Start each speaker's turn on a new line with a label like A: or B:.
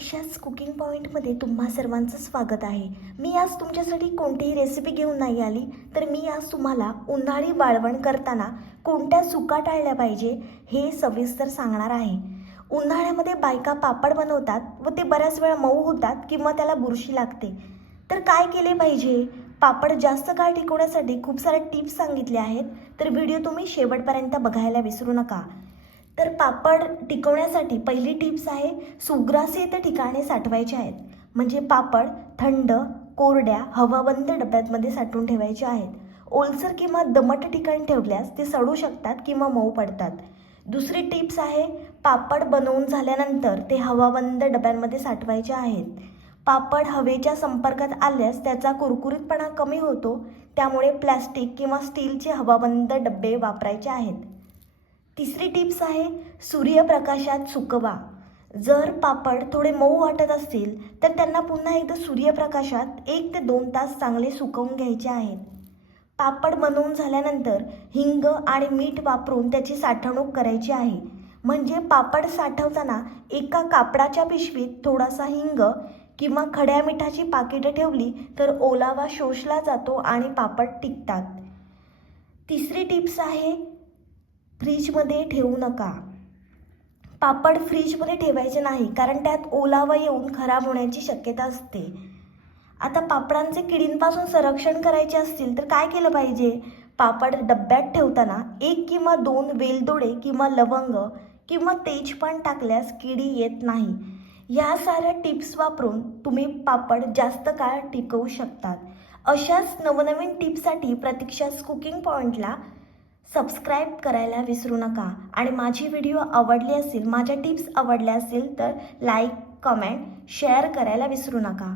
A: दिशाच कुकिंग पॉईंटमध्ये तुम्हा सर्वांचं स्वागत आहे. मी आज तुमच्यासाठी कोणतीही रेसिपी घेऊन नाही आली तर मी आज तुम्हाला उन्हाळी वाळवण करताना कोणत्या चुका टाळल्या पाहिजे हे सविस्तर सांगणार आहे. उन्हाळ्यामध्ये बायका पापड बनवतात व ते बऱ्याच वेळा मऊ होतात किंवा त्याला बुरशी लागते. तर काय केले पाहिजे? पापड जास्त काळ टिकवण्यासाठी खूप साऱ्या टिप्स सांगितल्या आहेत तर व्हिडिओ तुम्ही शेवटपर्यंत बघायला विसरू नका. तर पापड टिकवण्यासाठी पहिली टिप्स आहे सुग्रासित ठिकाणे साठवायचे आहेत. म्हणजे पापड थंड कोरड्या हवाबंद डब्यातमध्ये साठवून ठेवायचे आहेत. ओलसर किंवा दमट ठिकाणी ठेवल्यास ते सडू शकतात किंवा मऊ पडतात. दुसरी टिप्स आहे पापड बनवून झाल्यानंतर ते हवाबंद डब्यांमध्ये साठवायचे आहेत. पापड हवेच्या संपर्कात आल्यास त्याचा कुरकुरीतपणा कमी होतो त्यामुळे प्लॅस्टिक किंवा स्टीलचे हवाबंद डबे वापरायचे आहेत. तिसरी टिप्स आहे सूर्यप्रकाशात सुकवा. जर पापड थोडे मऊ वाटत असतील तर त्यांना पुन्हा एकदा सूर्यप्रकाशात एक ते दोन तास चांगले सुकवून घ्यायचे आहेत. पापड बनवून झाल्यानंतर हिंग आणि मीठ वापरून त्याची साठवणूक करायची आहे. म्हणजे पापड साठवताना एका कापडाच्या पिशवीत थोडासा हिंग किंवा खड्या मिठाची पाकिटं ठेवली तर ओलावा शोषला जातो आणि पापड टिकतात. तिसरी टिप्स आहे फ्रीजमध्ये ठेवू नका. पापड फ्रीजमध्ये ठेवायचे नाही कारण त्यात ओलावा येऊन खराब होण्याची शक्यता असते. आता पापडांचे किडींपासून संरक्षण करायचे असतील तर काय केलं पाहिजे? पापड डब्यात ठेवताना एक किंवा दोन वेलदोडे किंवा लवंग किंवा तेजपान टाकल्यास किडी येत नाही. या साऱ्या टिप्स वापरून तुम्ही पापड जास्त काळ टिकवू शकतात. अशाच नवनवीन टिप्ससाठी प्रतीक्षास कुकिंग पॉईंटला सबस्क्राईब करायला विसरू नका. आणि माझी व्हिडिओ आवडली असेल माझ्या टिप्स आवडल्या असेल तर लाईक कमेंट शेअर करायला विसरू नका.